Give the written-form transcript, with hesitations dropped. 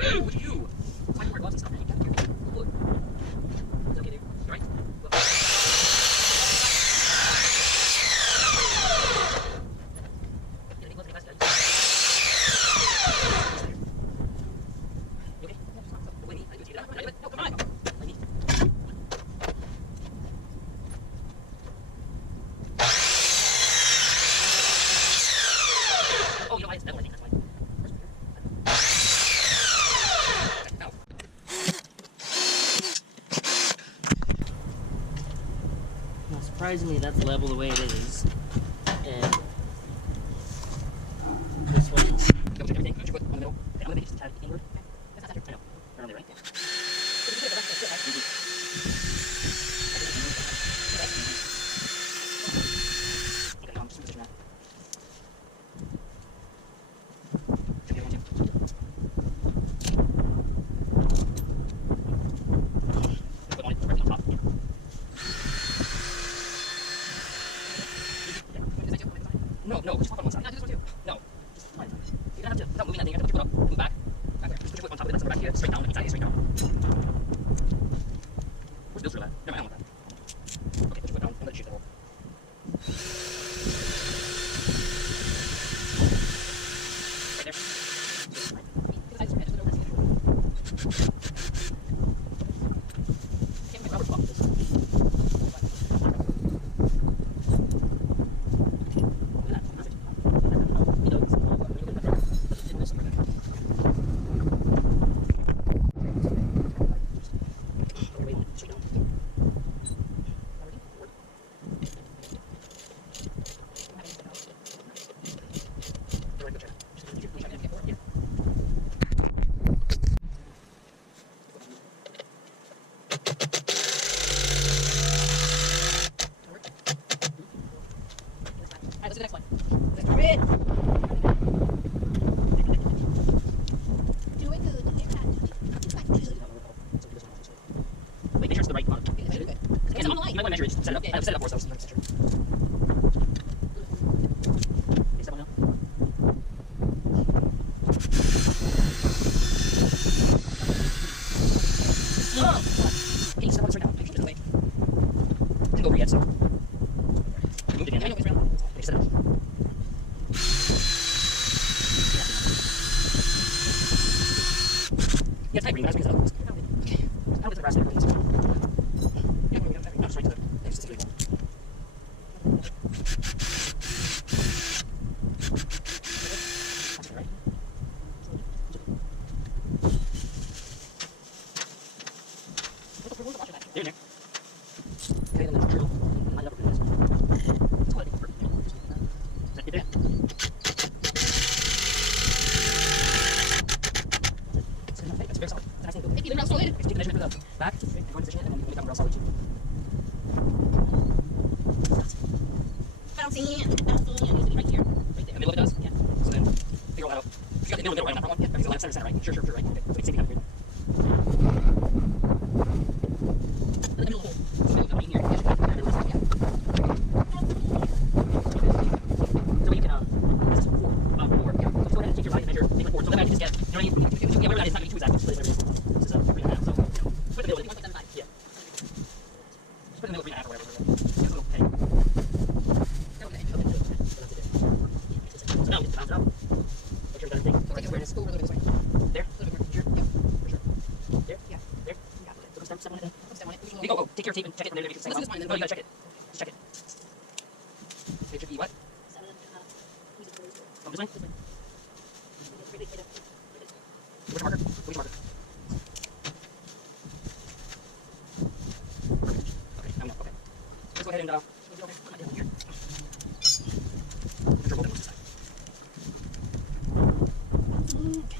What do you do? Why do you wear gloves and stuff? You got your wood. Is it okay, dude? You alright? Oh, you know why it's devil, I think that's why. Now, surprisingly, that's level the way it is. And this one, double check everything. Put your foot on the middle. Okay, I'm gonna make it just a tad inward. Okay. That's not accurate. I know. Turn on there, right? Yeah. Okay, just position that. No, just pop on one side. No, do this one too. No, just fine. You don't have to, without moving that thing, you have to put your foot up, move back. Back there. Just put your foot on top of it, that's the back here. Straight down, inside, straight down. Where's Bill's for that? No, I don't want that. Okay, put your foot down and let it shoot the hole. Right there. Right. Get the sides of your head, just put it over there. Can't make rubber flop this. Let's do the next one. Let's drop it. Do it good. Wait, make sure it's the right amount. Okay, good. Okay, so on the line. You might want to measure it. Set it up. I've set it up for ourselves. Okay, step on now. Oh! Okay, step on this right now. Make sure there's no way. Didn't go over yet, so. Moved it in. I know it's round. Okay, set it up. Yeah, it's tight green, but that's because of the okay. I don't get the brass there. Yeah, no, straight to the. It's just really cool. That's right. There, there. Okay, then the drill. Line up with this. That's what I think. Is that it there? That's very solid. That's nice. If you learn how solid. Take the measurement for the back and go and position it, and then you can make that real solid too. Bouncing in. It needs to be right here. Right there. The middle of it does? Yeah. So then figure all that out. You got the middle right on that front one? Yeah. Because the left center, right? Sure, right. Okay. So it's same kind of here. The middle hole. So the middle here. Yeah. So you can, this is 4. 4. Yeah. So go ahead and take your line and measure. Make it 4. So that way I can just get, you know what I mean? Yeah, whatever that is, not going to be too exact. Just put it there. This is 3.5. So, put it in the middle. Yeah. Just put it in the middle of 3.5 or whatever. Yeah, it's a little heavy. Okay. So now we just bounce it out. Make sure you got everything. So right here, go over this way. There? Sure. Yeah, for sure. There? Yeah. There? Yeah. So step on it then. Step on it. You go. Take your tape and check it. And then make sure it's no, you gotta check it. Just check it. Make sure you what? This way? Where's your marker? Where's your marker? Perfect. Okay, now we know. Okay. Let's go ahead and put my table here. Put your roll down to the side. Okay.